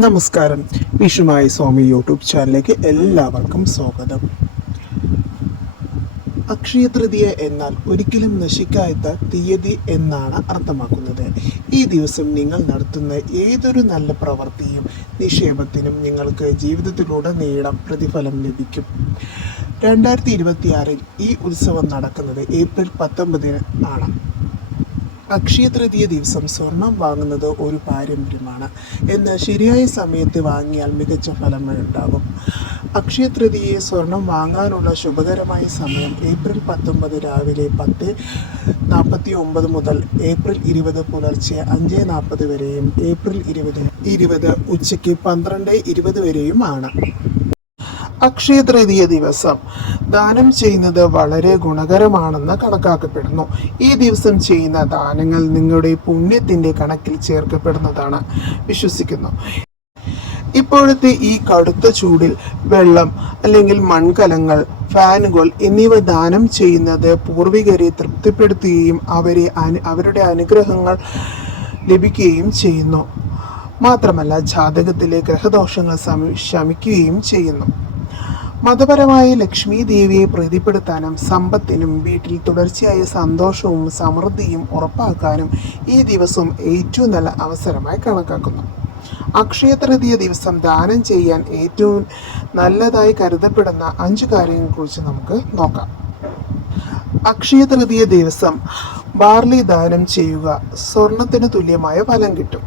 നമസ്കാരം. വിഷുമായി സ്വാമി യൂട്യൂബ് ചാനലിലേക്ക് എല്ലാവർക്കും സ്വാഗതം. അക്ഷയ തൃതീയ എന്നാൽ ഒരിക്കലും നശിക്കാത്ത തീയതി എന്നാണ് അർത്ഥമാക്കുന്നത്. ഈ ദിവസം നിങ്ങൾ നടത്തുന്ന ഏതൊരു നല്ല പ്രവൃത്തിയും നിക്ഷേപത്തിനും നിങ്ങൾക്ക് ജീവിതത്തിലുടനീളം പ്രതിഫലം ലഭിക്കും. 2026 ഈ ഉത്സവം നടക്കുന്നത് ഏപ്രിൽ 19 ആണ്. അക്ഷയ തൃതീയ ദിവസം സ്വർണം വാങ്ങുന്നത് ഒരു പാരമ്പര്യമാണ്. എന്നാൽ ശരിയായ സമയത്ത് വാങ്ങിയാൽ മികച്ച ഫലങ്ങളുണ്ടാകും. അക്ഷയ തൃതീയയെ സ്വർണം വാങ്ങാനുള്ള ശുഭകരമായ സമയം ഏപ്രിൽ 19 രാവിലെ 10:49 മുതൽ ഏപ്രിൽ 20 പുലർച്ചെ 5:40 വരെയും ഏപ്രിൽ 20 ഉച്ചയ്ക്ക് 12:20 വരെയുമാണ്. അക്ഷയ തൃതീയ ദിവസം ദാനം ചെയ്യുന്നത് വളരെ ഗുണകരമാണെന്ന് കണക്കാക്കപ്പെടുന്നു. ഈ ദിവസം ചെയ്യുന്ന ദാനങ്ങൾ നിങ്ങളുടെ പുണ്യത്തിൻ്റെ കണക്കിൽ ചേർക്കപ്പെടുന്നതാണ് വിശ്വസിക്കുന്നു. ഇപ്പോഴത്തെ ഈ കടുത്ത ചൂടിൽ വെള്ളം അല്ലെങ്കിൽ മൺകലങ്ങൾ, ഫാനുകൾ എന്നിവ ദാനം ചെയ്യുന്നത് പൂർവികരെ തൃപ്തിപ്പെടുത്തുകയും അവരുടെ അനുഗ്രഹങ്ങൾ ലഭിക്കുകയും ചെയ്യുന്നു. മാത്രമല്ല ജാതകത്തിലെ ഗ്രഹദോഷങ്ങൾ ശമിക്കുകയും ചെയ്യുന്നു. മതപരമായ ലക്ഷ്മി ദേവിയെ പ്രീതിപ്പെടുത്താനും സമ്പത്തിനും വീട്ടിൽ തുടർച്ചയായ സന്തോഷവും സമൃദ്ധിയും ഉറപ്പാക്കാനും ഈ ദിവസം ഏറ്റവും നല്ല അവസരമായി കണക്കാക്കുന്നു. അക്ഷയ തൃതീയ ദിവസം ദാനം ചെയ്യാൻ ഏറ്റവും നല്ലതായി കരുതപ്പെടുന്ന 5 കാര്യങ്ങളെക്കുറിച്ച് നമുക്ക് നോക്കാം. അക്ഷയ തൃതീയ ദിവസം ബാർലി ദാനം ചെയ്യുക. സ്വർണത്തിന് തുല്യമായ ഫലം കിട്ടും.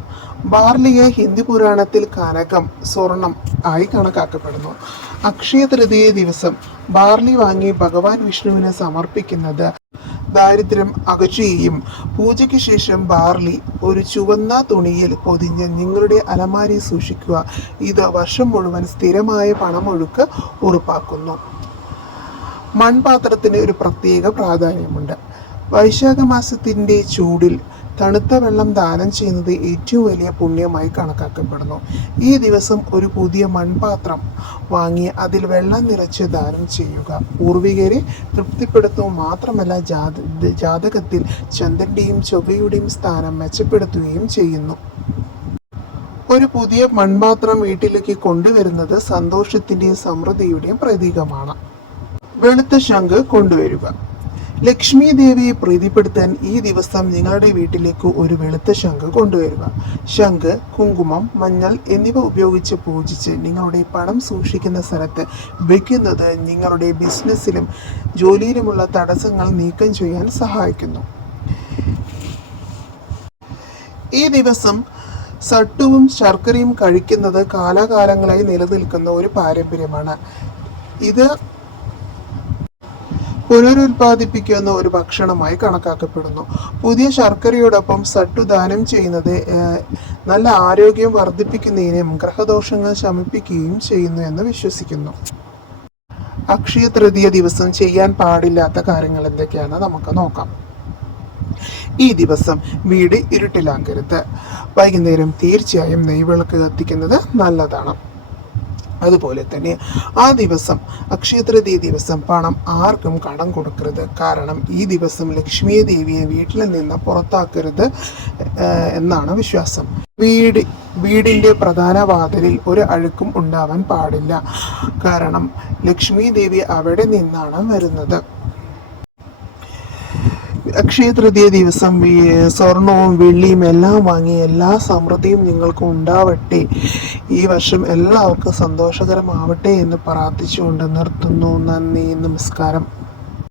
ബാർലിയെ ഹിന്ദു പുരാണത്തിൽ കനകം, സ്വർണം ആയി കണക്കാക്കപ്പെടുന്നു. അക്ഷയ തൃതീയ ദിവസം ബാർലി വാങ്ങി ഭഗവാൻ വിഷ്ണുവിന് സമർപ്പിക്കുന്നത് ദാരിദ്ര്യം അകറ്റുകയും പൂജയ്ക്ക് ശേഷം ബാർലി ഒരു ചുവന്ന തുണിയിൽ പൊതിഞ്ഞ് നിങ്ങളുടെ അലമാരി സൂക്ഷിക്കുക. ഇത് വർഷം മുഴുവൻ സ്ഥിരമായ പണമൊഴുക്ക് ഉറപ്പാക്കുന്നു. മൺപാത്രത്തിന് ഒരു പ്രത്യേക പ്രാധാന്യമുണ്ട്. വൈശാഖ മാസത്തിൻ്റെ ചൂടിൽ തണുത്ത വെള്ളം ദാനം ചെയ്യുന്നത് ഏറ്റവും വലിയ പുണ്യമായി കണക്കാക്കപ്പെടുന്നു. ഈ ദിവസം ഒരു പുതിയ മൺപാത്രം വാങ്ങി അതിൽ വെള്ളം നിറച്ച് ദാനം ചെയ്യുക. പൂർവികരെ തൃപ്തിപ്പെടുത്തുക മാത്രമല്ല ജാതകത്തിൽ ചന്ദ്രൻ്റെയും ചൊവ്വയുടെയും സ്ഥാനം മെച്ചപ്പെടുത്തുകയും ചെയ്യുന്നു. ഒരു പുതിയ മൺപാത്രം വീട്ടിലേക്ക് കൊണ്ടുവരുന്നത് സന്തോഷത്തിൻ്റെയും സമൃദ്ധിയുടെയും പ്രതീകമാണ്. വെളുത്ത ശംഖ് കൊണ്ടുവരിക. ലക്ഷ്മി ദേവിയെ പ്രീതിപ്പെടുത്താൻ ഈ ദിവസം നിങ്ങളുടെ വീട്ടിലേക്ക് ഒരു വെളുത്ത ശംഖ് കൊണ്ടുവരിക. ശംഖ്, കുങ്കുമം, മഞ്ഞൾ എന്നിവ ഉപയോഗിച്ച് പൂജിച്ച് നിങ്ങളുടെ പണം സൂക്ഷിക്കുന്ന സ്ഥലത്ത് വയ്ക്കുന്നത് നിങ്ങളുടെ ബിസിനസ്സിലും ജോലിയിലുമുള്ള തടസ്സങ്ങൾ നീക്കം ചെയ്യാൻ സഹായിക്കുന്നു. ഈ ദിവസം സട്ടുവും ശർക്കരയും കഴിക്കുന്നത് കാലാകാലങ്ങളായി നിലനിൽക്കുന്ന ഒരു പാരമ്പര്യമാണ്. ഇത് പുനരുൽപാദിപ്പിക്കുന്ന ഒരു ഭക്ഷണമായി കണക്കാക്കപ്പെടുന്നു. പുതിയ ശർക്കരയോടൊപ്പം സട്ടു ദാനം ചെയ്യുന്നത് നല്ല ആരോഗ്യം വർദ്ധിപ്പിക്കുന്നതിനും ഗ്രഹദോഷങ്ങൾ ശമിപ്പിക്കുകയും ചെയ്യുന്നു എന്ന് വിശ്വസിക്കുന്നു. അക്ഷയ തൃതീയ ദിവസം ചെയ്യാൻ പാടില്ലാത്ത കാര്യങ്ങൾ എന്തൊക്കെയാണെന്ന് നമുക്ക് നോക്കാം. ഈ ദിവസം വീട് ഇരുട്ടിലാക്കരുത്. വൈകുന്നേരം തീർച്ചയായും നെയ്വിളക്ക് കത്തിക്കുന്നത് നല്ലതാണ്. അതുപോലെ തന്നെ ആ ദിവസം അക്ഷയ തൃതീയ ദിവസം പണം ആർക്കും കടം കൊടുക്കരുത്. കാരണം ഈ ദിവസം ലക്ഷ്മി ദേവിയെ വീട്ടിൽ നിന്ന് പുറത്താക്കരുത് എന്നാണ് വിശ്വാസം. വീടിൻ്റെ പ്രധാന വാതിലിൽ ഒരു അഴുക്കും ഉണ്ടാവാൻ പാടില്ല. കാരണം ലക്ഷ്മി ദേവി അവിടെ നിന്നാണ് വരുന്നത്. അക്ഷയ തൃതീയ ദിവസം സ്വർണവും വെള്ളിയും എല്ലാം വാങ്ങി എല്ലാ സമൃദ്ധിയും നിങ്ങൾക്ക് ഉണ്ടാവട്ടെ. ഈ വർഷം എല്ലാവർക്കും സന്തോഷകരമാവട്ടെ എന്ന് പ്രാർത്ഥിച്ചുകൊണ്ട് നിർത്തുന്നു. നന്ദി, നമസ്കാരം.